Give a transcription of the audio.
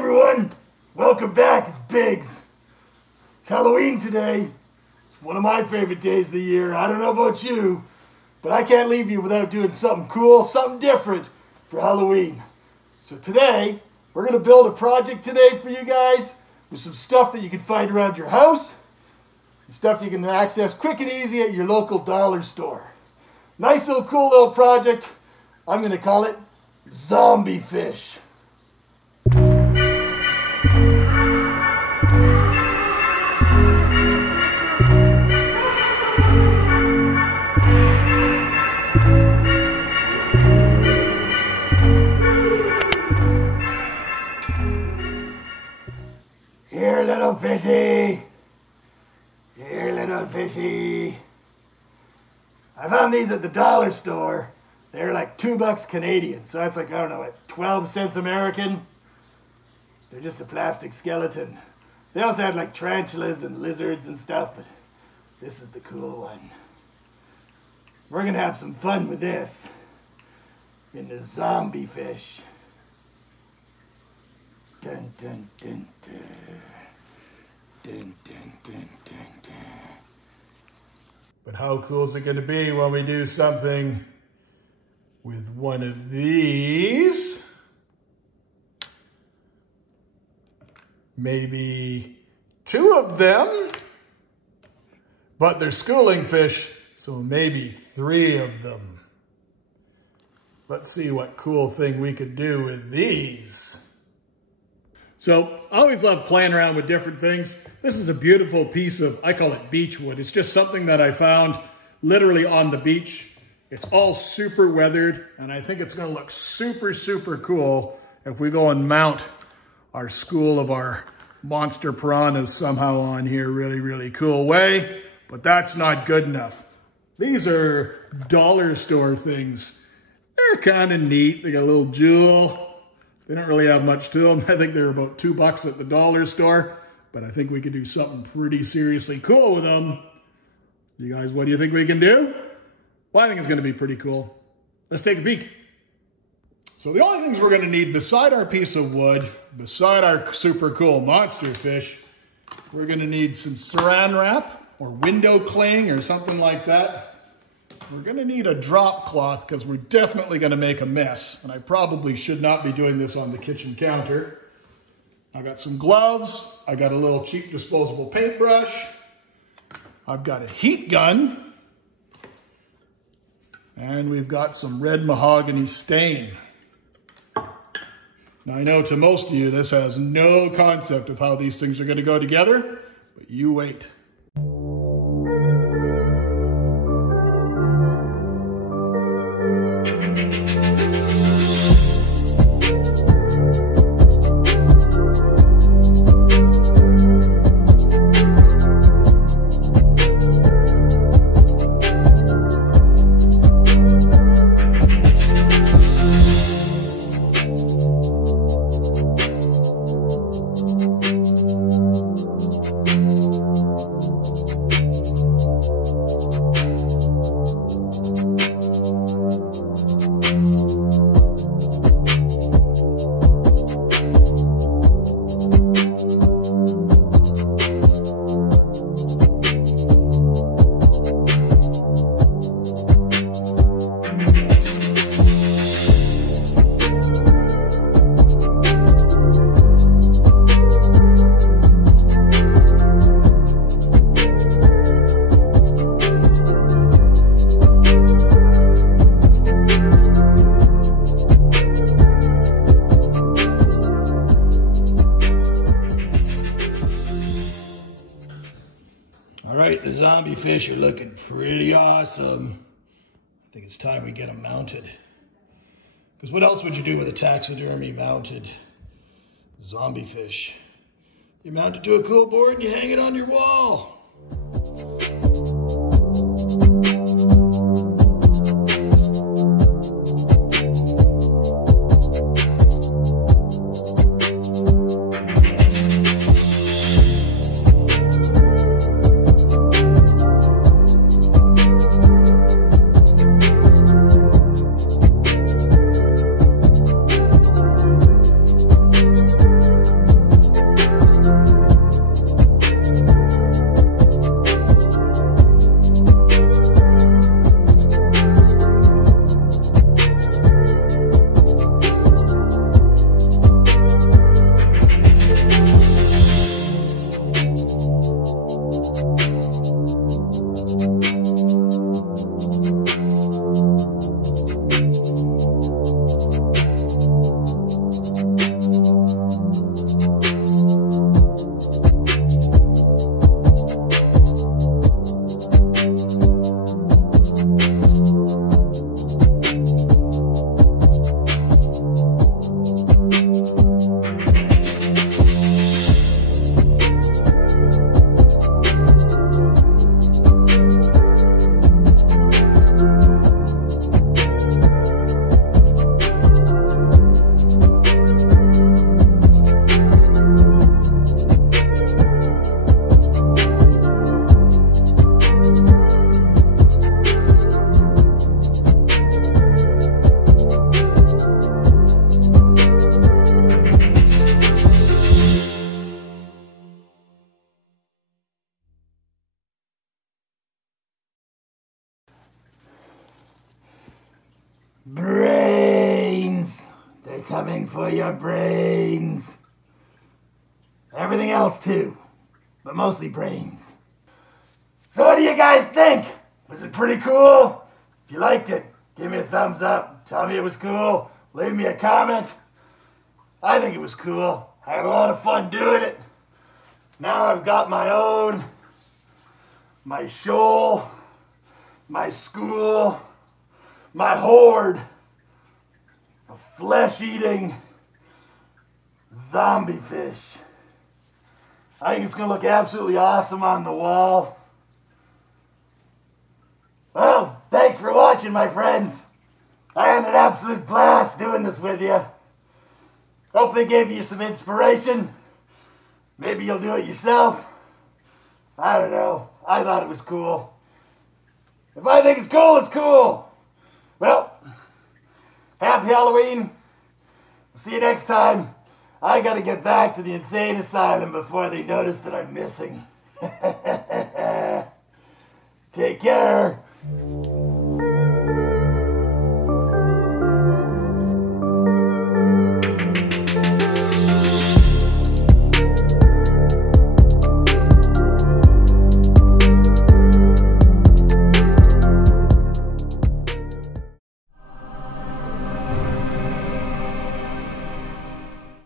everyone, welcome back. It's Biggs. It's Halloween today. It's one of my favorite days of the year. I don't know about you, but I can't leave you without doing something cool, something different for Halloween. So today, we're going to build a project today for you guys with some stuff that you can find around your house, and stuff you can access quick and easy at your local dollar store. Nice little cool little project. I'm going to call it Zombie Fish. Here, little fishy. Here, little fishy. I found these at the dollar store. They're like $2 Canadian. So that's like, I don't know, what, 12 cents American? They're just a plastic skeleton. They also had like tarantulas and lizards and stuff, but this is the cool one. We're gonna have some fun with this in the zombie fish. Dun, dun, dun, dun. Dun, dun, dun, dun, dun. But how cool is it going to be when we do something with one of these? Maybe two of them, but they're schooling fish, so maybe three of them. Let's see what cool thing we could do with these. So I always love playing around with different things. This is a beautiful piece of, I call it beach wood. It's just something that I found literally on the beach. It's all super weathered, and I think it's gonna look super, super cool if we go and mount our school of our monster piranhas somehow on here. Really, really cool way, but that's not good enough. These are dollar store things. They're kind of neat. They got a little jewel. They don't really have much to them. I think they're about $2 at the dollar store, but I think we could do something pretty seriously cool with them. You guys, what do you think we can do? Well, I think it's going to be pretty cool. Let's take a peek. So the only things we're going to need beside our piece of wood, beside our super cool monster fish, we're going to need some saran wrap or window cling or something like that. We're gonna need a drop cloth because we're definitely gonna make a mess. And I probably should not be doing this on the kitchen counter. I got some gloves. I got a little cheap disposable paintbrush. I've got a heat gun. And we've got some red mahogany stain. Now I know to most of you this has no concept of how these things are gonna go together, but you wait. The zombie fish are looking pretty awesome. I think it's time we get them mounted. Because what else would you do with a taxidermy mounted zombie fish? You mount it to a cool board and you hang it on your wall. They're coming for your brains. Everything else too, but mostly brains. So what do you guys think? Was it pretty cool? If you liked it, give me a thumbs up. Tell me it was cool. Leave me a comment. I think it was cool. I had a lot of fun doing it. Now I've got my own, my shoal, my school, my hoard of flesh-eating zombie fish. I think it's going to look absolutely awesome on the wall. Well, thanks for watching, my friends. I had an absolute blast doing this with you. Hopefully it gave you some inspiration. Maybe you'll do it yourself. I don't know. I thought it was cool. If I think it's cool, it's cool. Well, happy Halloween. See you next time. I gotta get back to the insane asylum before they notice that I'm missing. Take care.